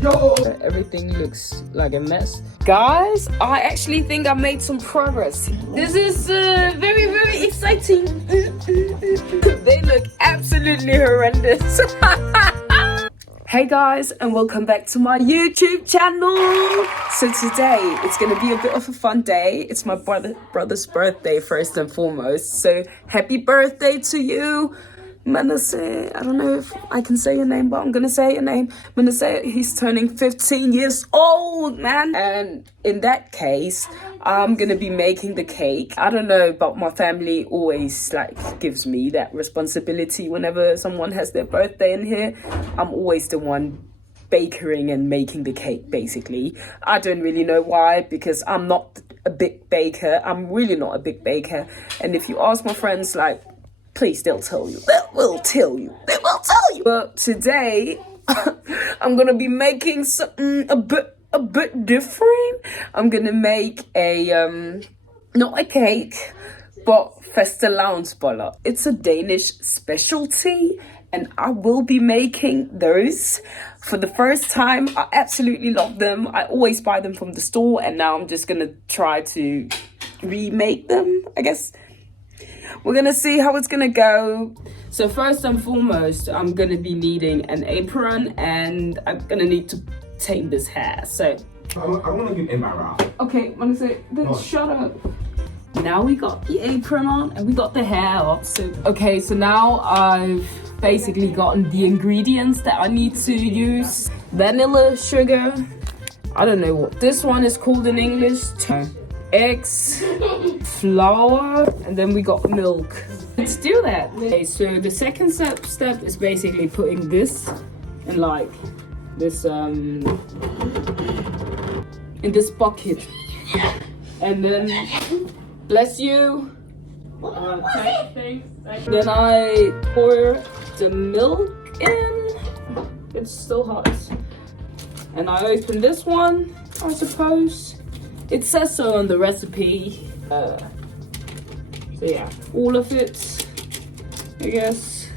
Everything looks like a mess. Guys, I actually think I made some progress. This is very, very exciting. They look absolutely horrendous. Hey guys, and welcome back to my YouTube channel. So today it's gonna be a bit of a fun day. It's my brother's birthday first and foremost. So happy birthday to you, Manasseh. I don't know if I can say your name, but I'm gonna say your name. Manasseh, he's turning 15 years old, man. And in that case, I'm gonna be making the cake. I don't know, but my family always gives me that responsibility whenever someone has their birthday in here. I'm always the one bakering and making the cake, basically. I don't really know why, because I'm not a big baker. I'm really not a big baker. And if you ask my friends, please, they'll tell you. They will tell you. But today, I'm gonna be making something a bit different. I'm gonna make a not a cake, but fastelavnsboller. It's a Danish specialty, and I will be making those for the first time. I absolutely love them. I always buy them from the store, and now I'm just gonna try to remake them, I guess. We're gonna see how it's gonna go. So first and foremost, I'm gonna be needing an apron, and I'm gonna need to tame this hair. So I want to give in my round. okay, I'm gonna say, shut up. Now we got the apron on and we got the hair off. So okay, so now I've basically gotten the ingredients that I need to use. Vanilla, sugar, I don't know what this one is called in English. Eggs, flour, and then we got milk. Let's do that. Okay, so the second step is basically putting this in this in this bucket, and then bless you. Then I pour the milk in. It's still hot, and I open this one, I suppose. It says so on the recipe. So yeah, all of it, I guess.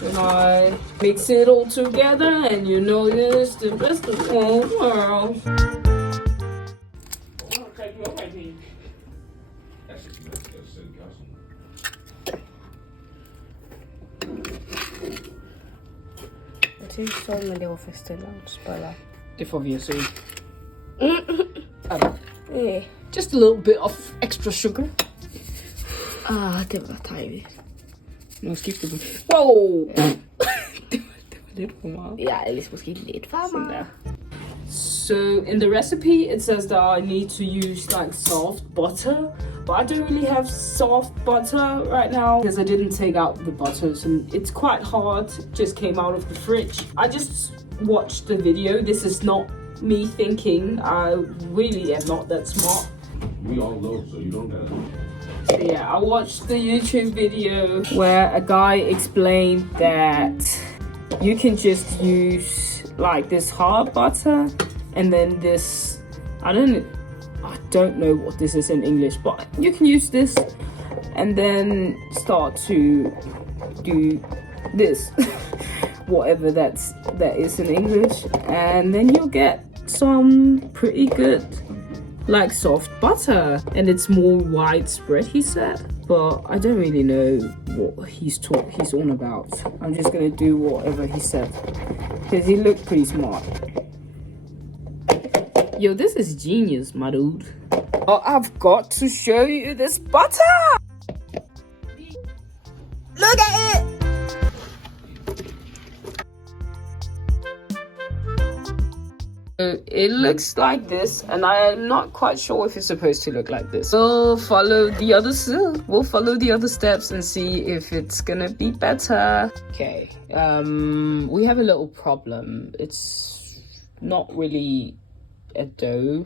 Then I mix it all together, and you know this, the best of the whole world. Jeg synes så, man laver fastelavnsboller. Det får vi at se. Just a little bit of extra sugar. Det var dejligt. Nu skifter vi. Wow! det var lidt for meget. Ja, eller måske lidt for meget. So in the recipe it says that I need to use soft butter, but I don't really have soft butter right now because I didn't take out the butter, so it's quite hard. It just came out of the fridge. I just watched the video. This is not me thinking. I really am not that smart. We all know, so you don't gotta. So yeah, I watched the YouTube video where a guy explained that you can just use this hard butter, and then this, I don't know what this is in English, but you can use this and then start to do this. Whatever that is in English, and then you'll get some pretty good soft butter, and it's more widespread, he said, but I don't really know what he's on about. I'm just gonna do whatever he said because he looked pretty smart. Yo, this is genius, my dude. Oh, I've got to show you this butter. Look at it. It looks like this, and I'm not quite sure if it's supposed to look like this. We'll follow the other steps and see if it's gonna be better. Okay, we have a little problem. It's not really a dough.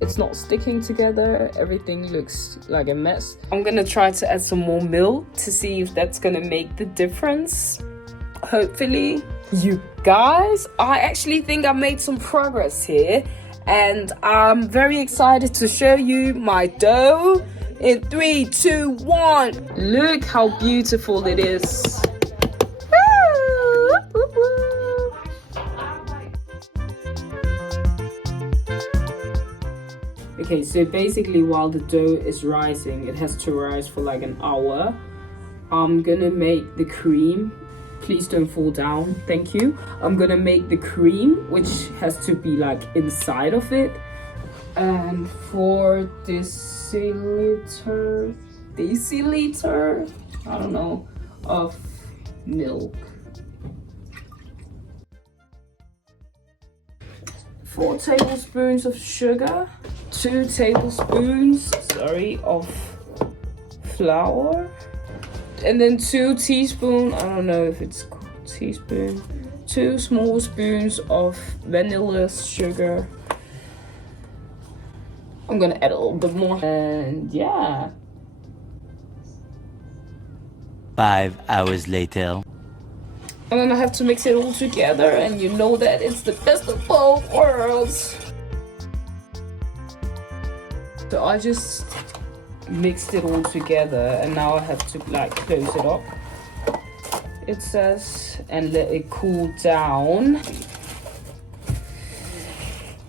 It's not sticking together. Everything looks like a mess. I'm gonna try to add some more milk to see if that's gonna make the difference. Hopefully. You guys, I actually think I made some progress here, and I'm very excited to show you my dough in 3, 2, 1. Look how beautiful it is. Woo! Okay, so basically while the dough is rising, it has to rise for like an hour. I'm gonna make the cream. Please don't fall down, thank you. I'm gonna make the cream, which has to be like inside of it. And 4 deciliter, I don't know, of milk. 4 tablespoons of sugar, 2 tablespoons, of flour, and then 2 teaspoons, I don't know if it's teaspoon, 2 small spoons of vanilla sugar. I'm gonna add a little bit more, and yeah. 5 hours later. And then I have to mix it all together, and you know that it's the best of both worlds. So I just mixed it all together, and now I have to like close it up. It says, and let it cool down.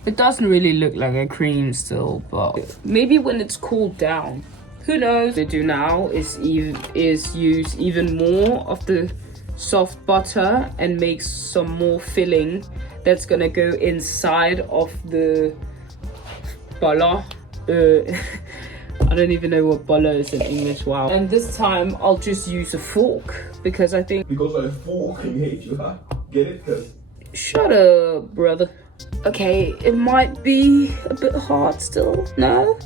It doesn't really look like a cream still, but maybe when it's cooled down. Who knows? What they do now is use even more of the soft butter and make some more filling that's gonna go inside of the boller. I don't even know what boller is in English. Wow. And this time I'll just use a fork because I think Because of a fork, you hate you, huh? Get it? Cause shut up, brother. Okay, it might be a bit hard still. No,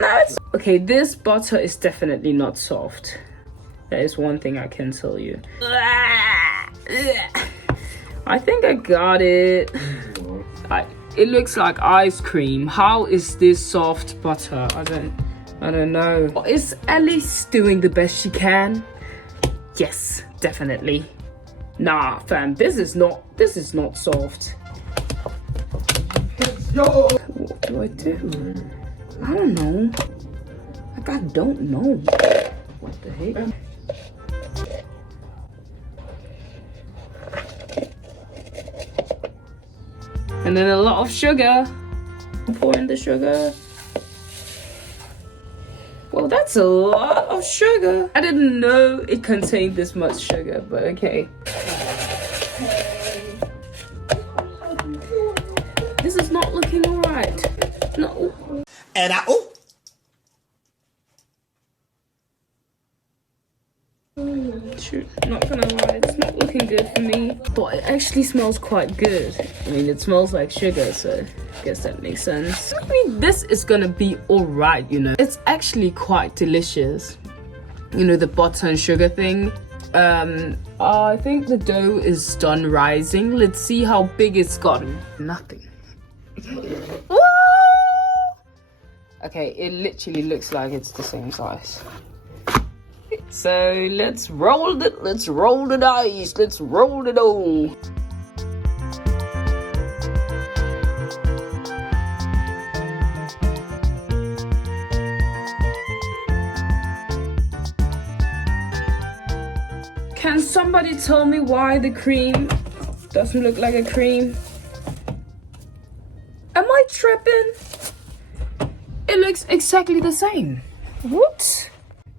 it's okay. This butter is definitely not soft. That is one thing I can tell you. I think I got it. It looks like ice cream. How is this soft butter? I don't know. Is Alice doing the best she can? Yes, definitely. Nah, fam, this is not soft. yo, What do I do? I don't know. Like, I don't know. What the heck? And then a lot of sugar. Pour in the sugar. Well, that's a lot of sugar. I didn't know it contained this much sugar, but okay. This is not looking alright. No. And Shoot, not gonna lie, it's not looking good for me. But it actually smells quite good. I mean, it smells like sugar, so I guess that makes sense. I mean, this is gonna be alright, you know. It's actually quite delicious. You know, the butter and sugar thing. I think the dough is done rising. Let's see how big it's gotten. Nothing. Okay, it literally looks like it's the same size. So let's roll the dice, let's roll the dough. Can somebody tell me why the cream doesn't look like a cream? Am I tripping? It looks exactly the same. What?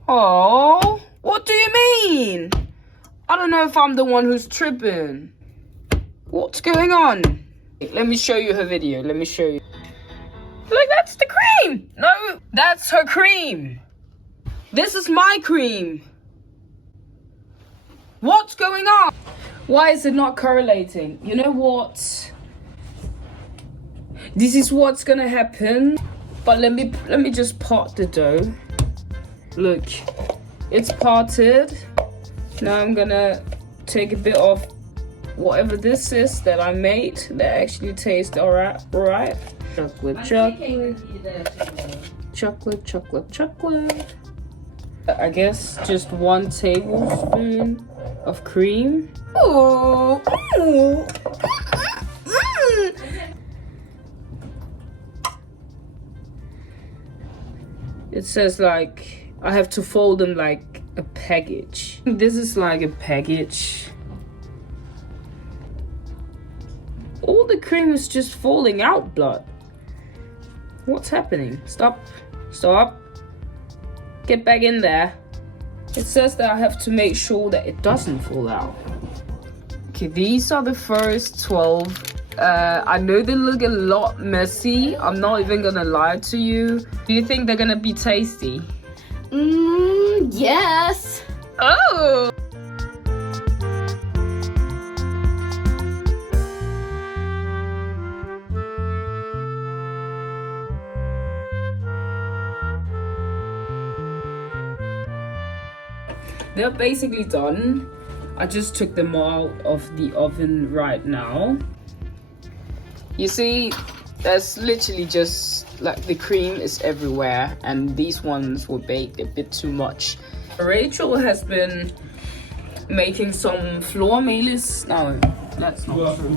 Oh, what do you mean? I don't know if I'm the one who's tripping. What's going on? Let me show you her video. Let me show you. Look, that's the cream. No, that's her cream. This is my cream. What's going on? Why is it not correlating? You know what? This is what's gonna happen. But let me just part the dough. Look, it's parted. Now I'm gonna take a bit of whatever this is that I made that actually tastes alright. Chocolate. I guess just 1 tablespoon of cream. Ooh. It says like I have to fold them like a package. This is like a package. All the cream is just falling out, blood. What's happening? Stop. Stop. Get back in there. It says that I have to make sure that it doesn't fall out. Okay, these are the first 12. I know they look a lot messy. I'm not even gonna lie to you. Do you think they're gonna be tasty? Yes. Oh! They're basically done. I just took them out of the oven right now. You see, there's literally just like the cream is everywhere, and these ones were baked a bit too much. Rachel has been making some flormelis. No, that's not true.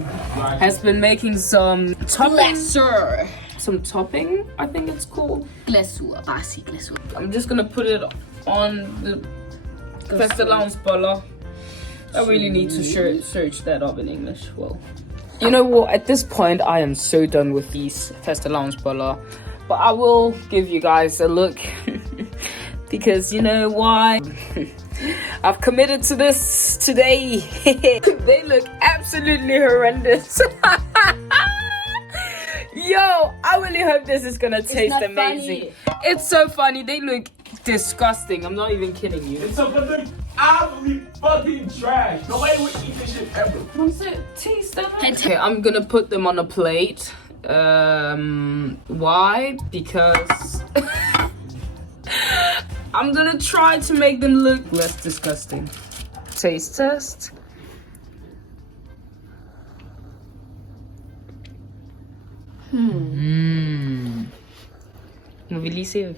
Has been making some Glazur. some topping, I think it's called. Glazur. Basic glazur. I'm just gonna put it on the fastelavnsboller. I really need to search that up in English. Well, you know what? At this point, I am so done with these fastelavnsboller. But I will give you guys a look because you know why? I've committed to this today. They look absolutely horrendous. Yo, I really hope this is gonna taste amazing. Funny. It's so funny. They look disgusting. I'm not even kidding you. It's so fucking absolutely fucking trash. Nobody would eat this shit ever. Okay, I'm gonna put them on a plate. Why? Because I'm gonna try to make them look less disgusting. Taste test. Må vi lige se,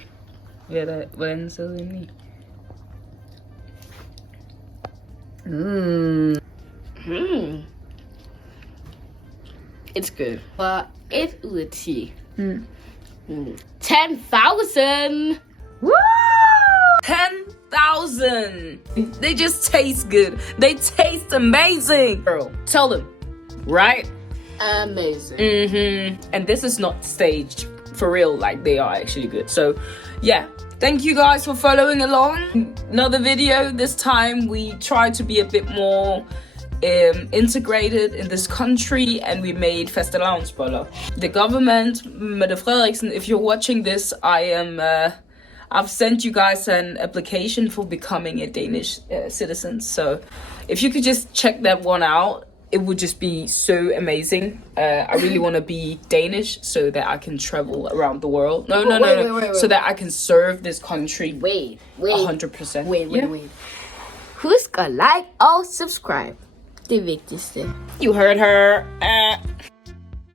hvordan den sidder inde i. It's good. Fra 1 ud af 10. 10,000. Woo! 10,000. They just taste good. They taste amazing. Girl, tell them, right? Amazing. And this is not staged for real. Like, they are actually good. So, yeah. Thank you guys for following along. Another video. This time we tried to be a bit more integrated in this country, and we made fastelavnsboller. The government, Mette Frederiksen, if you're watching this, I've sent you guys an application for becoming a Danish citizen. So if you could just check that one out, it would just be so amazing. I really want to be Danish so that I can travel around the world. No. Wait. So that I can serve this country. Wait. 100%. Wait. Husk at like og subscribe. Det vigtigste. You heard her.